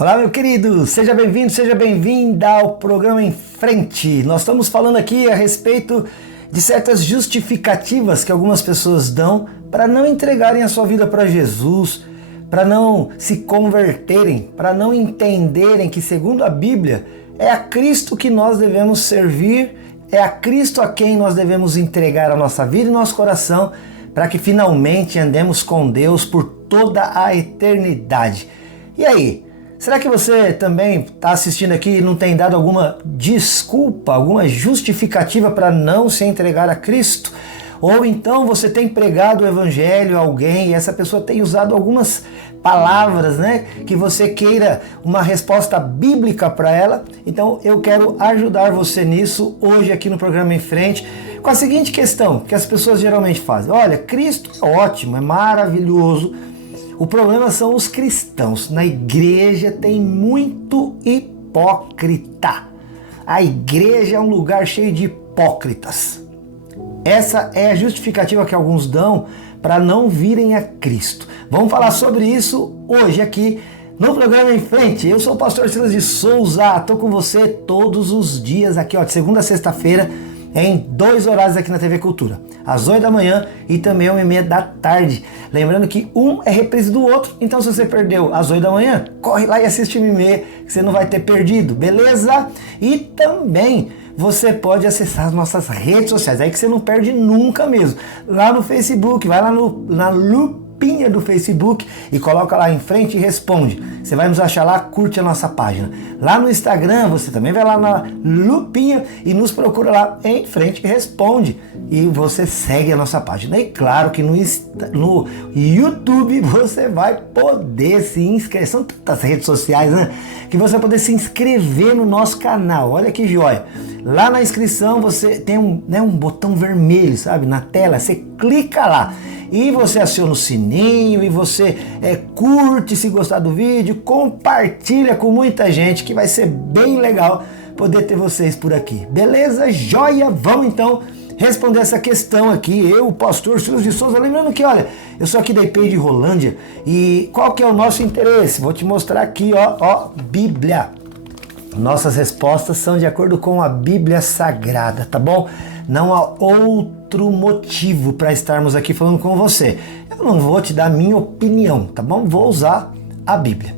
Olá, meu querido, seja bem-vindo, seja bem-vinda ao programa Em Frente. Nós estamos falando aqui a respeito de certas justificativas que algumas pessoas dão para não entregarem a sua vida para Jesus, para não se converterem, para não entenderem que, segundo a Bíblia, é a Cristo que nós devemos servir, é a Cristo a quem nós devemos entregar a nossa vida e nosso coração, para que finalmente andemos com Deus por toda a eternidade. E aí? Será que você também está assistindo aqui e não tem dado alguma desculpa, alguma justificativa para não se entregar a Cristo? Ou então você tem pregado o Evangelho a alguém e essa pessoa tem usado algumas palavras, que você queira uma resposta bíblica para ela? Então eu quero ajudar você nisso hoje aqui no programa Em Frente com a seguinte questão que as pessoas geralmente fazem. Olha, Cristo é ótimo, é maravilhoso. O problema são os cristãos. Na igreja tem muito hipócrita. A igreja é um lugar cheio de hipócritas. Essa é a justificativa que alguns dão para não virem a Cristo. Vamos falar sobre isso hoje aqui no programa Em Frente. Eu sou o pastor Silas de Souza, estou com você todos os dias aqui, de segunda a sexta-feira, em 2 horários aqui na TV Cultura, às 8 da manhã e também às 1h30 da tarde. Lembrando que um é reprise do outro, então se você perdeu às 8 da manhã, corre lá e assiste 1h30, que você não vai ter perdido, beleza? E também você pode acessar as nossas redes sociais, aí que você não perde nunca mesmo. Lá no Facebook, vai lá na lupinha do Facebook e coloca lá Em Frente e Responde. Você vai nos achar lá, curte a nossa página. Lá no Instagram, você também vai lá na lupinha e nos procura lá Em Frente e Responde. E você segue a nossa página. E claro que no YouTube você vai poder se inscrever. São tantas redes sociais, que você vai poder se inscrever no nosso canal. Olha que joia. Lá na inscrição você tem um botão vermelho, sabe? Na tela, você clica lá. E você aciona o sininho e você curte se gostar do vídeo, compartilha com muita gente, que vai ser bem legal poder ter vocês por aqui. Beleza? Joia? Vamos então responder essa questão aqui. Eu, o pastor Silas de Souza, lembrando que, olha, eu sou aqui da IPI de Rolândia e qual que é o nosso interesse? Vou te mostrar aqui, Bíblia. Nossas respostas são de acordo com a Bíblia Sagrada, tá bom? Não há outro motivo para estarmos aqui falando com você. Eu não vou te dar a minha opinião, tá bom? Vou usar a Bíblia.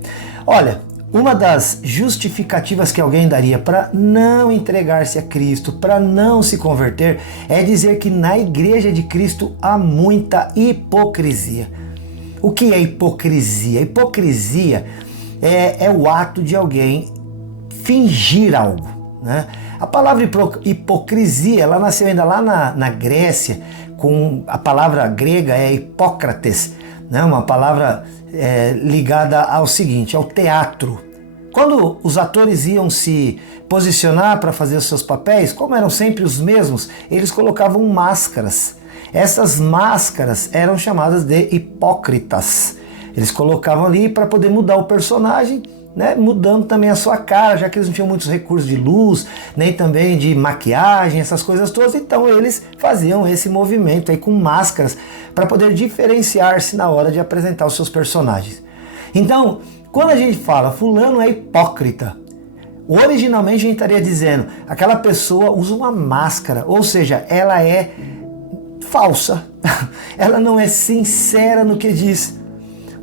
Olha, uma das justificativas que alguém daria para não entregar-se a Cristo, para não se converter, é dizer que na Igreja de Cristo há muita hipocrisia. O que é hipocrisia? Hipocrisia é o ato de alguém fingir algo, A palavra hipocrisia, ela nasceu ainda lá na Grécia, com a palavra grega é hipócrates, uma palavra ligada ao seguinte, ao teatro. Quando os atores iam se posicionar para fazer os seus papéis, como eram sempre os mesmos, eles colocavam máscaras. Essas máscaras eram chamadas de hipócritas. Eles colocavam ali para poder mudar o personagem, mudando também a sua cara, já que eles não tinham muitos recursos de luz, nem também de maquiagem, essas coisas todas, então eles faziam esse movimento aí com máscaras para poder diferenciar-se na hora de apresentar os seus personagens. Então, quando a gente fala fulano é hipócrita, originalmente a gente estaria dizendo aquela pessoa usa uma máscara, ou seja, ela é falsa, ela não é sincera no que diz.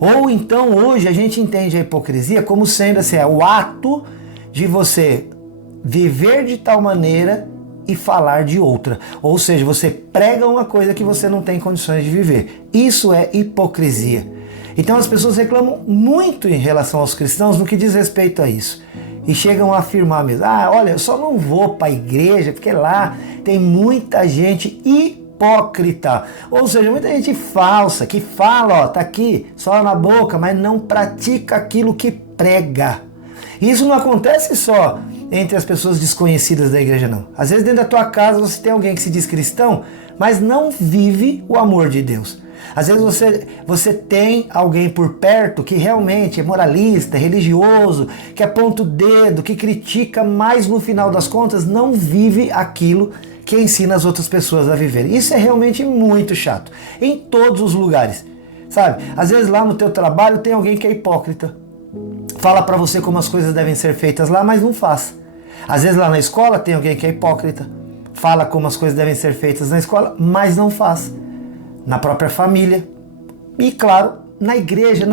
Ou então hoje a gente entende a hipocrisia como sendo assim, o ato de você viver de tal maneira e falar de outra. Ou seja, você prega uma coisa que você não tem condições de viver. Isso é hipocrisia. Então as pessoas reclamam muito em relação aos cristãos no que diz respeito a isso. E chegam a afirmar mesmo, olha, eu só não vou para a igreja porque lá tem muita gente hipócrita, ou seja, muita gente falsa, que fala, tá aqui, só na boca, mas não pratica aquilo que prega. E isso não acontece só entre as pessoas desconhecidas da igreja, não. Às vezes dentro da tua casa você tem alguém que se diz cristão, mas não vive o amor de Deus. Às vezes você tem alguém por perto que realmente é moralista, religioso, que aponta o dedo, que critica, mas no final das contas não vive aquilo que ensina as outras pessoas a viver. Isso é realmente muito chato, em todos os lugares, sabe? Às vezes lá no teu trabalho tem alguém que é hipócrita. fala para você como as coisas devem ser feitas lá, mas não faz. Às vezes lá na escola tem alguém que é hipócrita, fala como as coisas devem ser feitas na escola, mas não faz. Na própria família. E claro, na igreja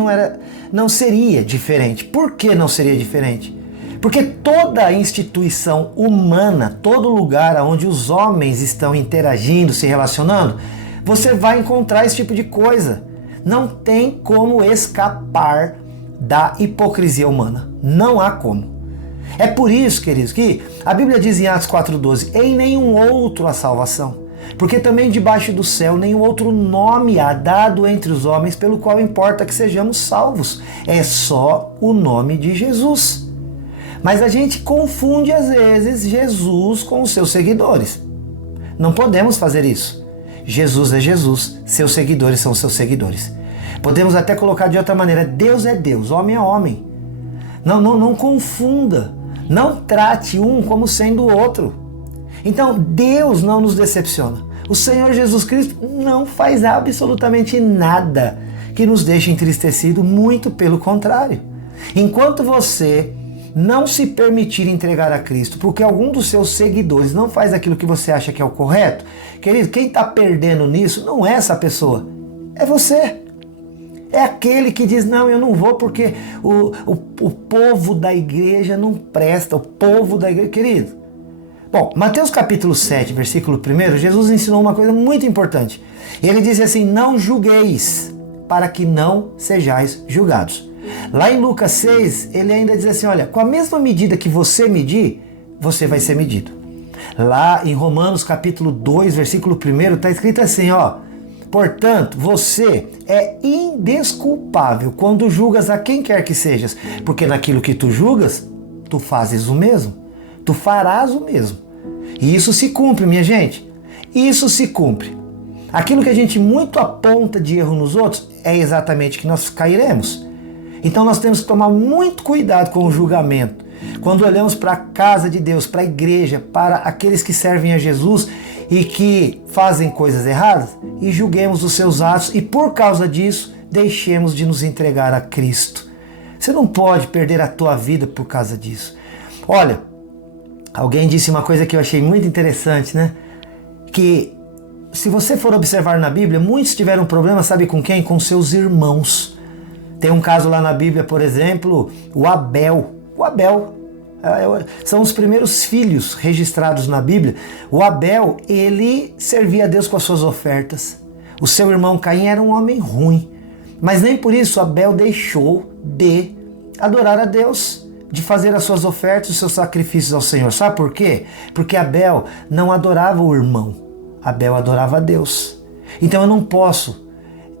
não seria diferente. Por que não seria diferente? Porque toda instituição humana, todo lugar onde os homens estão interagindo, se relacionando, você vai encontrar esse tipo de coisa. Não tem como escapar da hipocrisia humana. Não há como. É por isso, queridos, que a Bíblia diz em Atos 4,12: em nenhum outro há salvação, porque também debaixo do céu nenhum outro nome há dado entre os homens pelo qual importa que sejamos salvos. É só o nome de Jesus. Mas a gente confunde às vezes Jesus com os seus seguidores. Não podemos fazer isso. Jesus é Jesus, seus seguidores são seus seguidores. Podemos até colocar de outra maneira: Deus é Deus, homem é homem. Não confunda. Não trate um como sendo o outro. Então Deus não nos decepciona. O Senhor Jesus Cristo não faz absolutamente nada que nos deixe entristecido, muito pelo contrário. Enquanto você não se permitir entregar a Cristo porque algum dos seus seguidores não faz aquilo que você acha que é o correto, querido, quem está perdendo nisso não é essa pessoa, é você. É aquele que diz: não, eu não vou porque o povo da igreja não presta, o povo da igreja. Querido, bom, Mateus capítulo 7, versículo 1, Jesus ensinou uma coisa muito importante. Ele diz assim: não julgueis, para que não sejais julgados. Lá em Lucas 6, ele ainda diz assim: olha, com a mesma medida que você medir, você vai ser medido. Lá em Romanos capítulo 2, versículo 1, está escrito assim, ó: portanto, você é indesculpável quando julgas a quem quer que sejas, porque naquilo que tu julgas, tu fazes o mesmo, tu farás o mesmo. E isso se cumpre, minha gente, isso se cumpre. Aquilo que a gente muito aponta de erro nos outros é exatamente que nós cairemos. Então nós temos que tomar muito cuidado com o julgamento. Quando olhamos para a casa de Deus, para a igreja, para aqueles que servem a Jesus e que fazem coisas erradas, e julguemos os seus atos e por causa disso deixemos de nos entregar a Cristo. Você não pode perder a tua vida por causa disso. Olha, alguém disse uma coisa que eu achei muito interessante, né? Que se você for observar na Bíblia, muitos tiveram problema, sabe com quem? Com seus irmãos. Tem um caso lá na Bíblia, por exemplo, o Abel. O Abel são os primeiros filhos registrados na Bíblia. O Abel, ele servia a Deus com as suas ofertas. O seu irmão Caim era um homem ruim. Mas nem por isso Abel deixou de adorar a Deus, de fazer as suas ofertas, os seus sacrifícios ao Senhor. Sabe por quê? Porque Abel não adorava o irmão. Abel adorava a Deus. Então eu não posso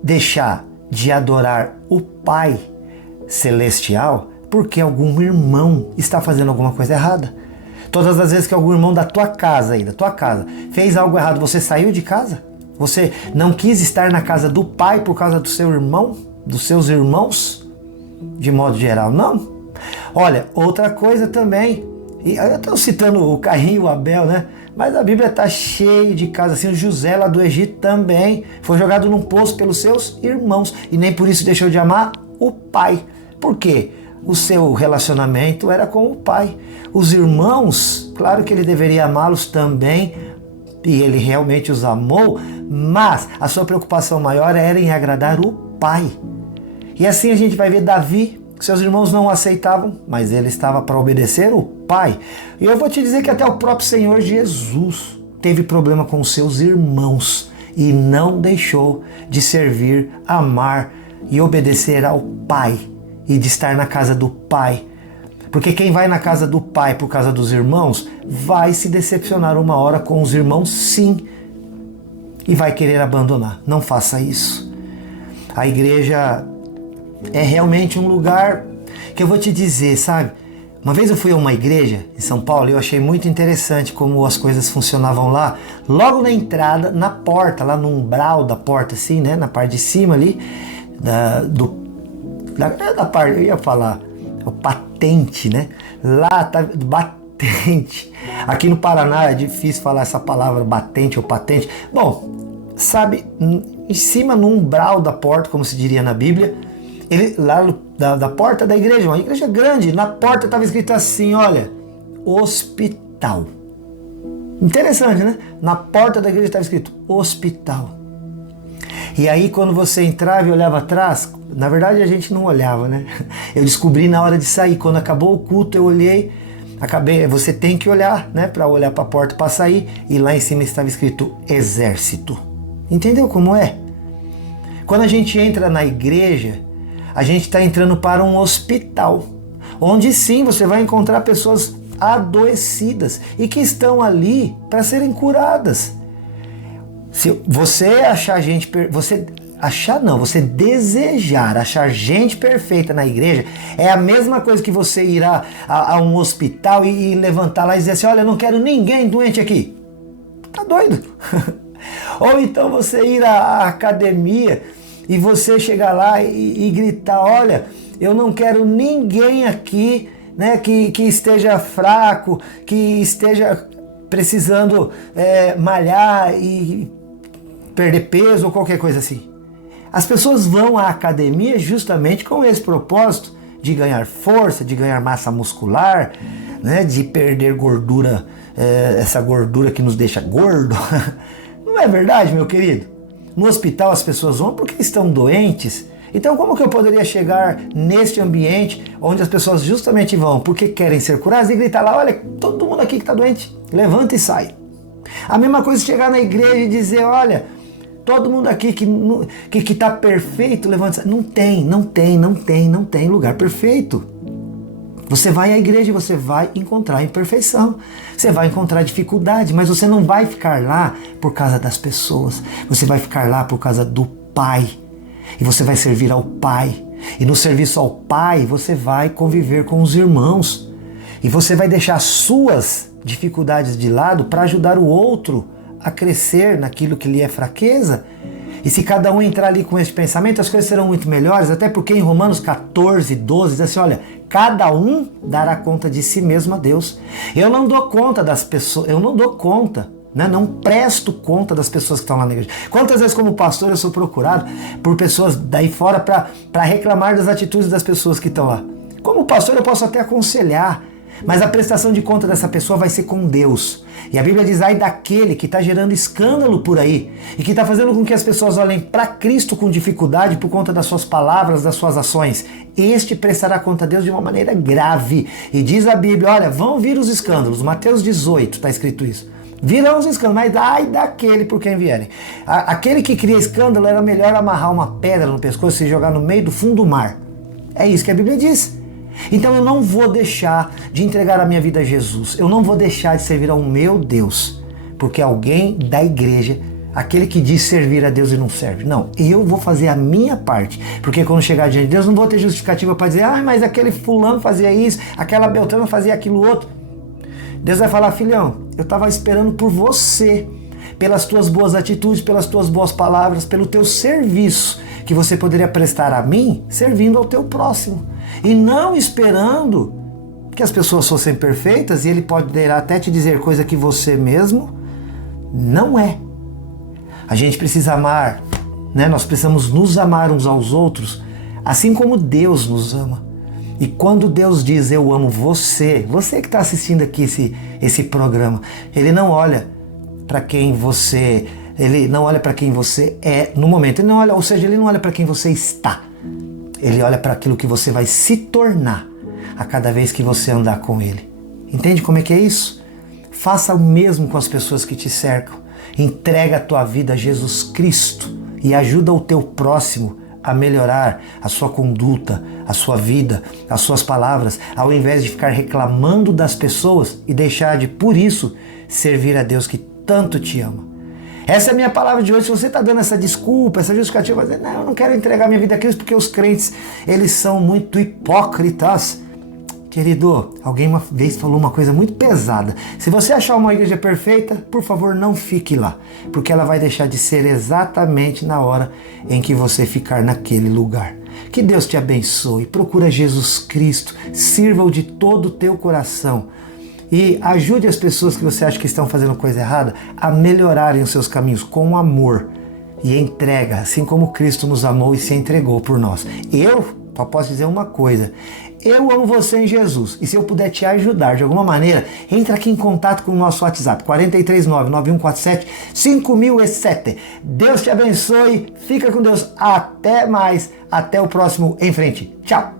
deixar de adorar o Pai Celestial porque algum irmão está fazendo alguma coisa errada. Todas as vezes que algum irmão da tua casa fez algo errado, você saiu de casa? Você não quis estar na casa do Pai por causa do seu irmão, dos seus irmãos? De modo geral, não. Olha, outra coisa também, e eu estou citando o Caim e o Abel, né? Mas a Bíblia está cheia de casos assim. O José lá do Egito também foi jogado num poço pelos seus irmãos e nem por isso deixou de amar o pai. Por quê? O seu relacionamento era com o pai. Os irmãos, claro que ele deveria amá-los também, e ele realmente os amou, mas a sua preocupação maior era em agradar o pai. E assim a gente vai ver Davi, que seus irmãos não o aceitavam, mas ele estava para obedecer o pai. E eu vou te dizer que até o próprio Senhor Jesus teve problema com seus irmãos e não deixou de servir, amar e obedecer ao pai e de estar na casa do pai. Porque quem vai na casa do pai por causa dos irmãos vai se decepcionar uma hora com os irmãos, sim, e vai querer abandonar. Não faça isso. A igreja é realmente um lugar que eu vou te dizer, sabe? Uma vez eu fui a uma igreja em São Paulo e eu achei muito interessante como as coisas funcionavam lá. Logo na entrada, na porta, lá no umbral da porta, assim, né? Na parte de cima ali, da parte, eu ia falar, o patente, né? Lá tá batente. Aqui no Paraná é difícil falar essa palavra batente ou patente. Bom, sabe, em cima no umbral da porta, como se diria na Bíblia, da porta da igreja, uma igreja grande, na porta estava escrito assim, olha, hospital. Interessante, né? Na porta da igreja estava escrito hospital. E aí quando você entrava e olhava atrás, na verdade a gente não olhava, né? Eu descobri na hora de sair, quando acabou o culto eu olhei, você tem que olhar, né? Para olhar para a porta para sair, e lá em cima estava escrito exército. Entendeu como é? Quando a gente entra na igreja, a gente está entrando para um hospital, onde sim você vai encontrar pessoas adoecidas e que estão ali para serem curadas. Se você achar você desejar achar gente perfeita na igreja, é a mesma coisa que você ir a um hospital e levantar lá e dizer assim, olha, eu não quero ninguém doente aqui. Tá doido? Ou então você ir à academia e você chegar lá e gritar, olha, eu não quero ninguém aqui, né, que esteja fraco, que esteja precisando malhar e perder peso ou qualquer coisa assim. As pessoas vão à academia justamente com esse propósito de ganhar força, de ganhar massa muscular, né, de perder gordura, essa gordura que nos deixa gordo. Não é verdade, meu querido? No hospital as pessoas vão porque estão doentes. Então como que eu poderia chegar neste ambiente onde as pessoas justamente vão porque querem ser curadas e gritar lá, olha, todo mundo aqui que está doente, levanta e sai. A mesma coisa chegar na igreja e dizer, olha, todo mundo aqui que está perfeito, levanta e sai. Não tem lugar perfeito. Você vai à igreja e você vai encontrar imperfeição, você vai encontrar dificuldade, mas você não vai ficar lá por causa das pessoas, você vai ficar lá por causa do Pai, e você vai servir ao Pai, e no serviço ao Pai você vai conviver com os irmãos, e você vai deixar suas dificuldades de lado para ajudar o outro a crescer naquilo que lhe é fraqueza. E se cada um entrar ali com esse pensamento, as coisas serão muito melhores, até porque em Romanos 14, 12, diz assim, olha, cada um dará conta de si mesmo a Deus. Eu não dou conta das pessoas, eu não dou conta, né? Não presto conta das pessoas que estão lá na igreja. Quantas vezes como pastor eu sou procurado por pessoas daí fora para reclamar das atitudes das pessoas que estão lá. Como pastor eu posso até aconselhar, mas a prestação de conta dessa pessoa vai ser com Deus. E a Bíblia diz, ai daquele que está gerando escândalo por aí e que está fazendo com que as pessoas olhem para Cristo com dificuldade por conta das suas palavras, das suas ações. Este prestará conta a Deus de uma maneira grave. E diz a Bíblia, olha, vão vir os escândalos. Mateus 18 está escrito isso. Virão os escândalos, mas ai daquele por quem vierem. Aquele que cria escândalo era melhor amarrar uma pedra no pescoço e jogar no meio do fundo do mar. É isso que a Bíblia diz. Então eu não vou deixar de entregar a minha vida a Jesus. Eu não vou deixar de servir ao meu Deus. Porque alguém da igreja, aquele que diz servir a Deus e não serve. Não, eu vou fazer a minha parte. Porque quando chegar diante de Deus, não vou ter justificativa para dizer, mas aquele fulano fazia isso, aquela Beltrana fazia aquilo outro. Deus vai falar, filhão, eu estava esperando por você, pelas tuas boas atitudes, pelas tuas boas palavras, pelo teu serviço que você poderia prestar a mim, servindo ao teu próximo. E não esperando que as pessoas fossem perfeitas, e ele poderá até te dizer coisa que você mesmo não é. A gente precisa amar, né? Nós precisamos nos amar uns aos outros, assim como Deus nos ama. E quando Deus diz, eu amo você, você que está assistindo aqui esse programa, Ele não olha para quem você... Ele não olha para quem você é no momento. Ele não olha, ou seja, ele não olha para quem você está. Ele olha para aquilo que você vai se tornar a cada vez que você andar com ele. Entende como é que é isso? Faça o mesmo com as pessoas que te cercam. Entrega a tua vida a Jesus Cristo e ajuda o teu próximo a melhorar a sua conduta, a sua vida, as suas palavras, ao invés de ficar reclamando das pessoas e deixar de, por isso, servir a Deus que tanto te ama. Essa é a minha palavra de hoje. Se você está dando essa desculpa, essa justificativa, vai dizer, não, eu não quero entregar minha vida a Cristo porque os crentes, eles são muito hipócritas. Querido, alguém uma vez falou uma coisa muito pesada. Se você achar uma igreja perfeita, por favor, não fique lá, porque ela vai deixar de ser exatamente na hora em que você ficar naquele lugar. Que Deus te abençoe. Procura Jesus Cristo, sirva-o de todo o teu coração. E ajude as pessoas que você acha que estão fazendo coisa errada a melhorarem os seus caminhos com amor e entrega, assim como Cristo nos amou e se entregou por nós. Eu só posso dizer uma coisa. Eu amo você em Jesus, e se eu puder te ajudar de alguma maneira, entra aqui em contato com o nosso WhatsApp, 439-9147-5007. Deus te abençoe, fica com Deus, até mais, até o próximo Em Frente. Tchau!